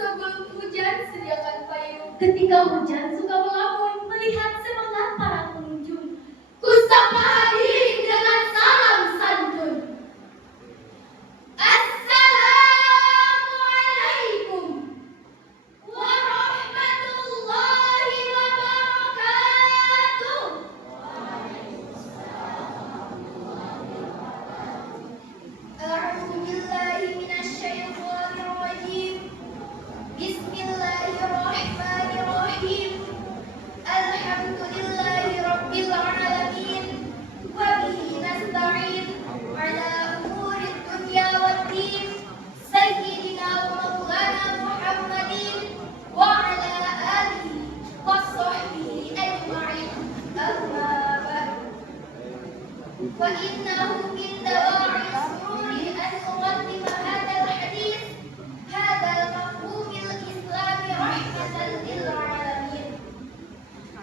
Sebelum hujan, sediakan payung. Ketika hujan suka melamun melihat semangat para pengunjung. Kusapa hadirin dengan salam santun. Assalamualaikum warahmatullahi wabarakatuh. A'udzubillahi minasyaitonir rajim. Bismillahirrahmanirrahim. Alhamdulillahi rabbil alamin. Wa bihi nasta'in ala umurid dunya waddin. Sayyidina wa maulana Muhammadin wa ala alihi wa sahbihi ajma'in. Amma ba'du. Wa innahu min dawa'i sururi an uqaddima hadzal hadits hadzal mafhumil islami rahmatan lil alamin.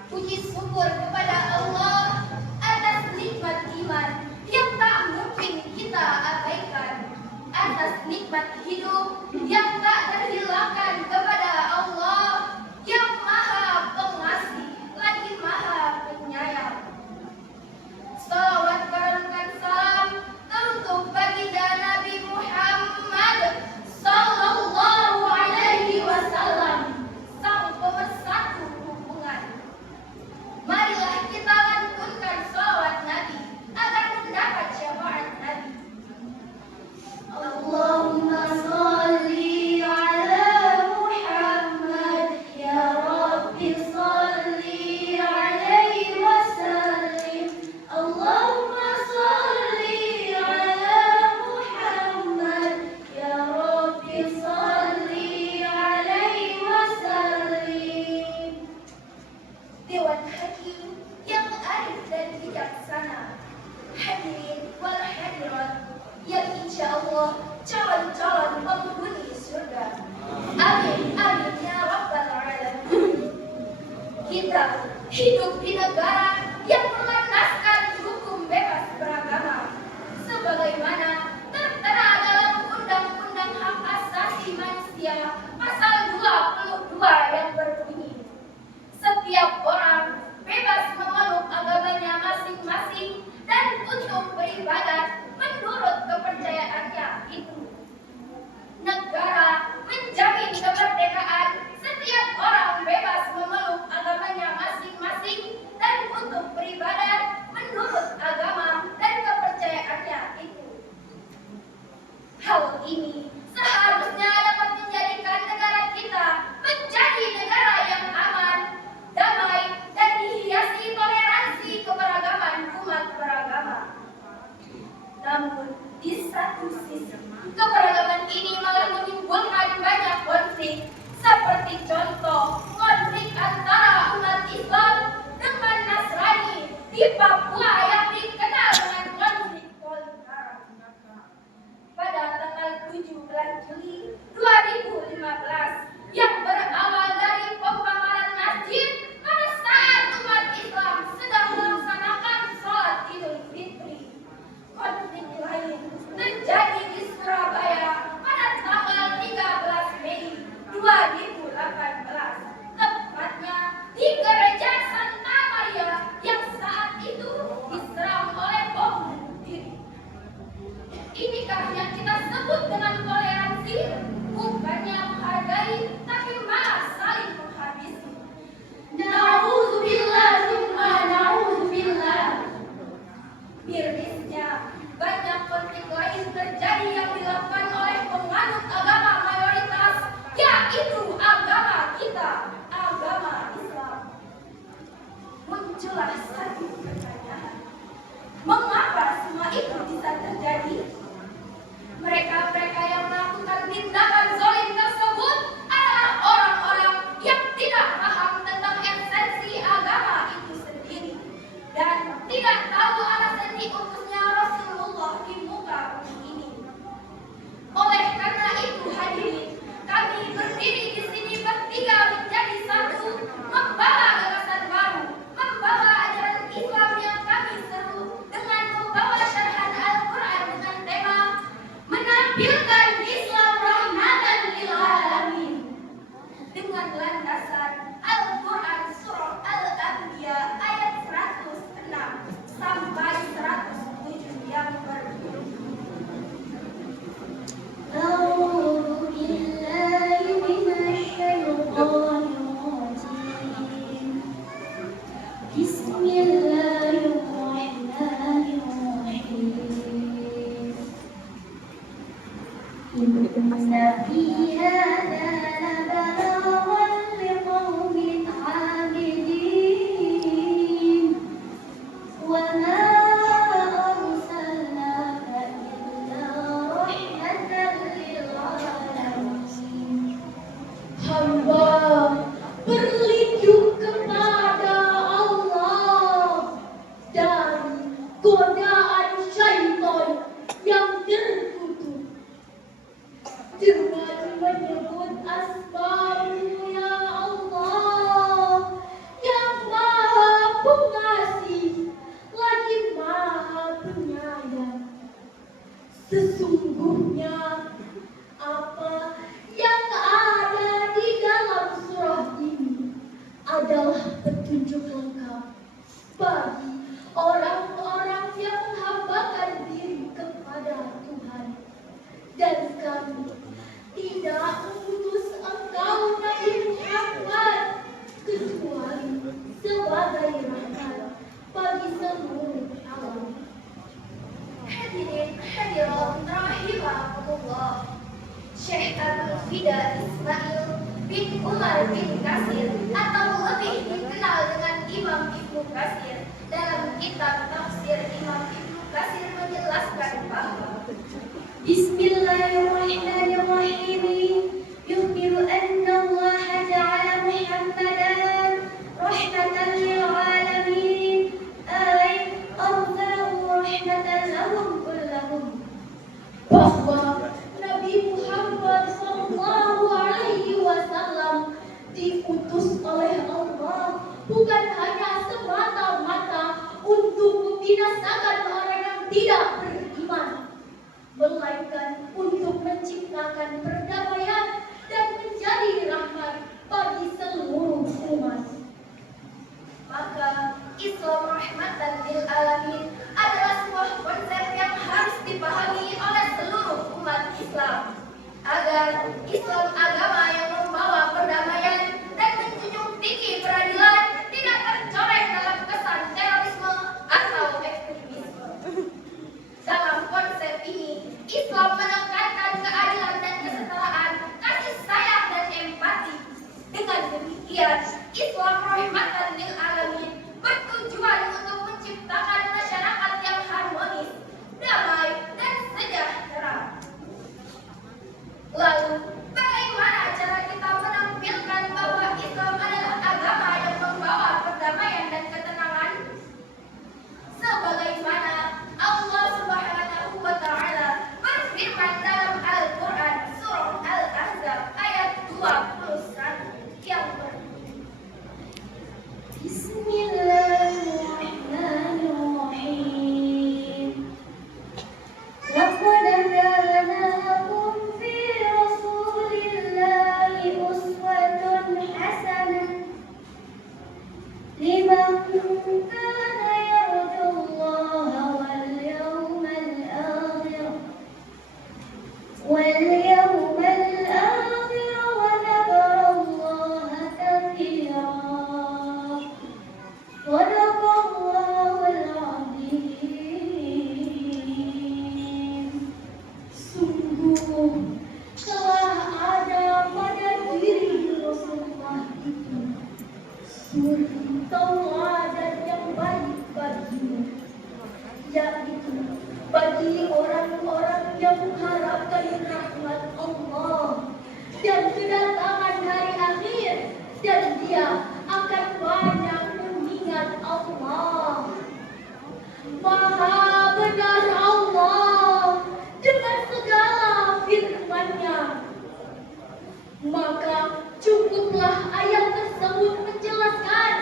Puji syukur kepada Allah atas nikmat iman yang tak mungkin kita abaikan, atas nikmat hidup yang tak terhilangkan kepada Allah yang Maha Pengasih lagi Maha Penyayang. Salawat karunia salam teruntuk baginda Nabi Muhammad sallallahu alaihi wasallam, sang pemersatu hubungan. Marilah kita lantunkan salawat Nabi agar mendapat syafaat Nabi. Allahumma sholli ala Muhammad ya Rabbi sholli alaihi wasallim. Allahumma sholli ala Muhammad ya Rabbi sholli alaihi wasallim. Dewan Hakim yang arif dan bijaksana, hadirin wal hadirat yang insya Allah calon-calon penghuni surga. Amin, amin ya rabbal alamin. Kita hidup di negara yang berlandaskan hukum bebas beragama, sebagaimana tertera dalam Undang-Undang Hak Asasi Manusia pasal 22 yang berbunyi, setiap orang bebas memeluk agamanya masing-masing dan untuk beribadat menurut kepercayaannya itu. Negara menjamin kemerdekaan setiap orang bebas memeluk agamanya masing-masing dan untuk beribadat menurut agama dan kepercayaannya itu. Hal ini seharusnya dapat menjadikan negara kita menjadi negara yang aman, damai, dan dihiasi toleransi keberagaman umat beragama. Namun, di satu sisi, keberagaman ini malah menimbulkan banyak konflik, seperti contoh konflik antara umat Islam dengan Nasrani di Papua yang dikenal dengan konflik Tolikara. Pada tanggal 17 Juli 2015 yang berawal dari pembakaran masjid pada saat umat Islam sedang melaksanakan sholat Idul Fitri. Konflik lain terjadi di Surabaya pada tanggal 13 Mei 2018, tepatnya di Gereja Santa Maria yang saat itu diserang oleh bom bunuh diri. Inikah yang kita sebut dengan toleransi? Bukannya menghargai, tapi malah saling menghabisi. Na'udzubillah summa na'udzubillah. Mirisnya, banyak konflik lain terjadi yang dilakukan oleh penganut agama mayoritas, yaitu agama kita, agama Islam. Muncullah satu pertanyaan, mengapa semua itu bisa terjadi? Mereka-mereka yang melakukan tindakan zalim tersebut adalah orang-orang yang tidak paham tentang esensi agama itu sendiri dan tidak tahu alasan diutusnya Rasulullah di muka bumi ini. Oleh karena itu hadirin, kami berdiri di sini bertiga menjadi satu, membawa gagasan baru, membawa ajaran Islam yang kami seru dengan membawa syarahan Al-Quran dengan tema menampilkan Islam rahmatan lil alamin. إن في هذا لبلاغا لقوم عابدين وما أرسلناك إلا رحمة للعالمين. Hamba berlindung kepada Allah dari godaan syaitan yang terkutuk dengan menyebut asma-Mu ya Allah yang Maha Pengasih lagi Maha Penyayang. Sesungguhnya apa yang ada di dalam surah ini adalah petunjuk lengkap bagi orang-orang yang menghambakan diri kepada Tuhan. Dan kami tidak mengutus engkau Nabi Muhammad kecuali sebagai rahmat bagi seluruh alam. Hadirin hadirat rahimakumullah. Syekh Abdul Fida Ismail bin Umar bin Katsir atau lebih dikenal dengan Imam Ibnu Katsir dalam kitab tafsir Imam Ibnu Katsir menjelaskan bahwa Bismillahirrahmanirrahim. Yukhbiru anna Allah ta'ala Muhammadan rahmatan lil alamin ay arsalahu rahmatan lahum kullahum. Bahwa Nabi Muhammad sallallahu alaihi wasallam diutus oleh Allah bukan hanya semata-mata untuk membinasakan orang yang tidak beriman, melainkan untuk menciptakan perdamaian dan menjadi rahmat bagi seluruh umat. maka Islam rahmatan lil alamin adalah sebuah konsep yang harus dipahami oleh seluruh umat Islam agar Islam agama yang membawa perdamaian dan menjunjung tinggi peradilan tidak tercoreng dalam kesan terorisme atau ekstremisme. Dalam konsep ini, Islam menekankan keadilan dan kesetaraan, kasih sayang dan empati. Dengan demikian, Islam rahmatan lil alamin bertujuan untuk menciptakan masyarakat yang harmonis, damai, dan sejahtera. Lalu, bagaimana cara kita menampilkan bahwa Islam adalah agama yang membawa perdamaian dan ketenangan? Sebagaimana Allah Subhanahu wa Ta'ala berfirman dalam Al-Quran Surah Al-Ahzab ayat 21 yang berbunyi, Bismillahirrahmanirrahim. Laqad kana lakum fi Rasulillahi uswatun hasanah liman kana yarjullaha wal yawmal akhir wa dzakarallaha katsiran. Sadaqallahul azim. Sungguh telah ada pada diri Rasulullah itu suri tauladan yang baik bagimu, yaitu bagi orang-orang yang mengharapkan rahmat Allah dan kedatangan hari akhir, dan dia akan banyak mengingat Allah. Maha benar Allah dengan segala firman-Nya. Maka cukuplah ayat tersebut menjelaskan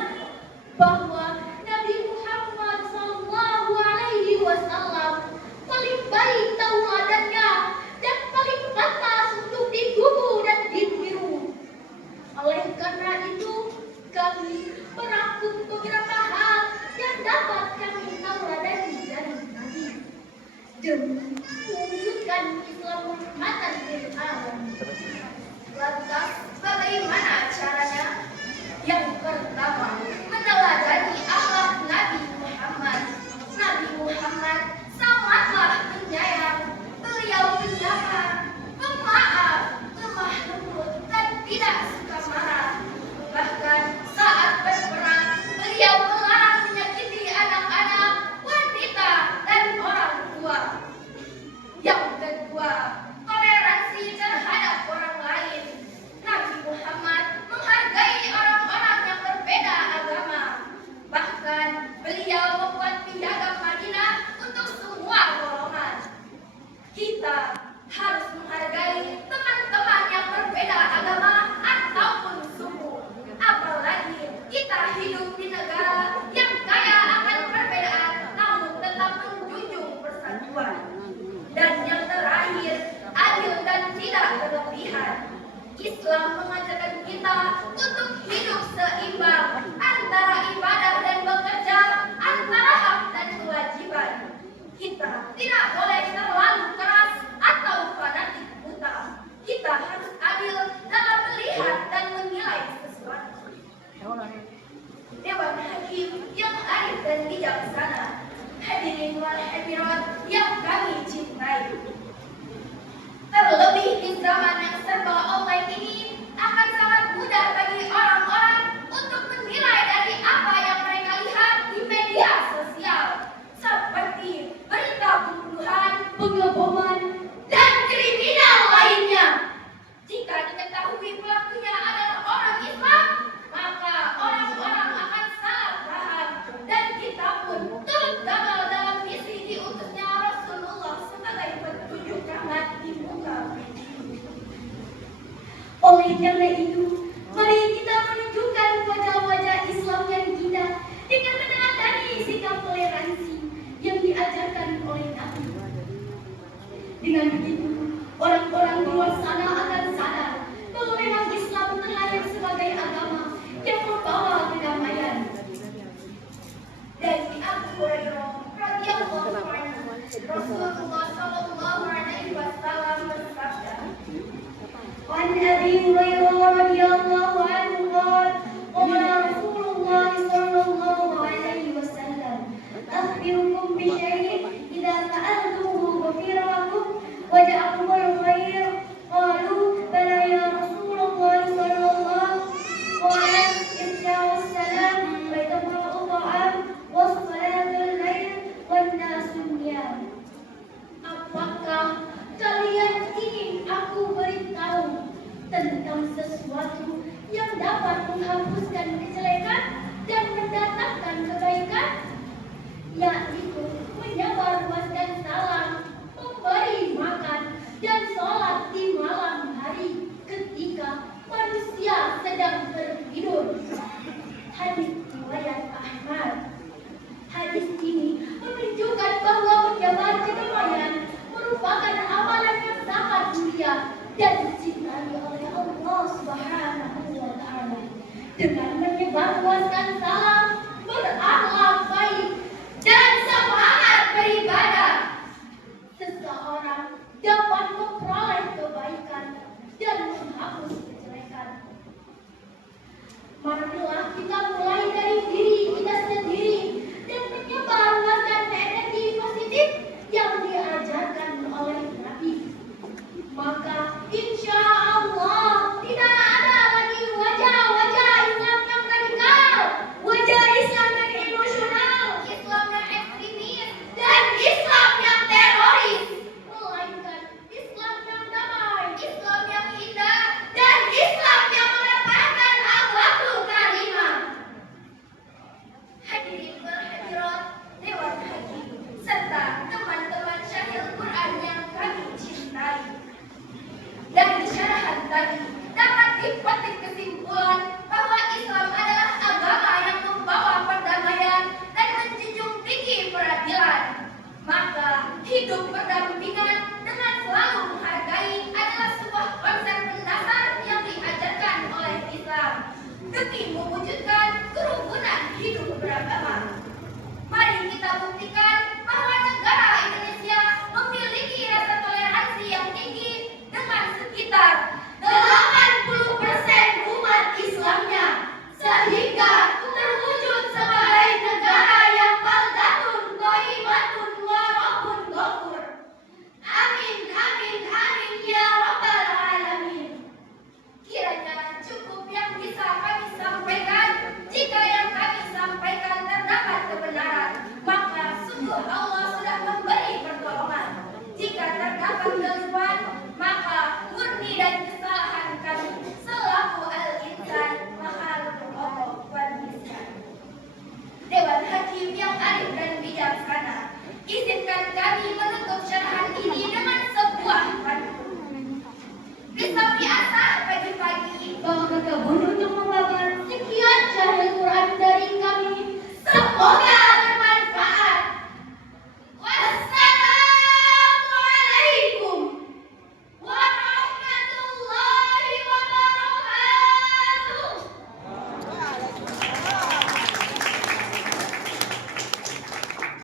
bahwa Nabi Muhammad SAW paling baik tauladannya dan paling pantas untuk digugu dan ditiru. Oleh karena itu, kami merangkum beberapa hal yang dapat kami tauladani dari Nabi demi mewujudkan Islam rahmatan lil alamin. lantas bagaimana caranya? Yang pertama, meneladani akhlak Nabi Muhammad. Nabi Muhammad sangatlah penyayang. Beliau penyayang, Kita harus menghargai teman-teman yang berbeda agama ataupun suku. Apalagi kita hidup di negara yang kaya akan perbedaan namun tetap menjunjung persatuan. Dan yang terakhir, adil dan tidak berlebihan. Islam mengajarkan kita untuk hidup seimbang antara ibadah dan bekerja, antara hak dan kewajiban. Kita tidak boleh terlalu keras atau fanatik buta. Kita harus adil dalam melihat dan menilai sesuatu. Dewan Hakim yang arif dan bijaksana, hadirin wal hadirat yang kami cintai. Terlebih di zaman yang serba online ini, akan sangat mudah bagi orang-orang untuk menilai dari apa yang mereka lihat di media sosial, seperti berita pembunuhan, pengeboman, dan kriminal lainnya. Jika diketahui pelakunya adalah orang Islam, maka orang-orang akan salah paham, dan kita pun turut gagal dalam misi diutusnya Rasulullah sebagai petunjuk rahmat di muka bumi. Oleh karena itu, mari kita menunjukkan wajah-wajah Islam yang indah dengan meneladani sikap toleransi yang diajarkan oleh Nabi. Dengan begitu, orang-orang di luar sana akan sadar bahwa memang Islam terlahir sebagai agama yang membawa kedamaian. Dari Abu Hurairah radhiyallahu anhu, Rasulullah sallallahu alaihi wasallam bersabda, "An Abi Hurairah radhiyallahu anhu qala, qala Rasulullah sallallahu alaihi wasallam, akhbirukum bi syai'in idza fa'altuhu ghafira lakum wa ja'akumul khair." Qalu, "Bala ya Rasulullah sallallahu qala ifsha'us salam wa iqamul ta'am wa salatul lail wan nasun niyam." Apakah kalian ingin aku beritahu tentang sesuatu yang dapat menghapuskan kejelekan dan mendatangkan kebaikan, yaitu menyebarluaskan salam, memberi makan, dan sholat di malam hari ketika manusia sedang tertidur. Hadis riwayat Ahmad. Hadis ini menunjukkan bahwa menyebar kedamaian merupakan amalan yang sangat mulia dan dicintai oleh Allah Subhanahu wa Ta'ala. Dengan menyebarluaskan salam, berakhlak baik, dan semangat beribadah, seseorang dapat memperoleh kebaikan dan menghapus kejelekan. Marilah kita mulai dari diri kita sendiri dan menyebarluaskan energi positif yang diajarkan oleh Nabi. Maka insya Allah tidak ada lagi wajah-wajah Islam yang radikal, wajah Islam yang emosional, Islam yang ekstremis, dan Islam yang teroris, melainkan Islam yang damai, Islam yang indah, dan Islam yang mengedepankan akhlakul karimah. Hadirin berhadirat Dewan Hakim serta teman-teman syahil Quran yang kami cintai. Dari syarahan tadi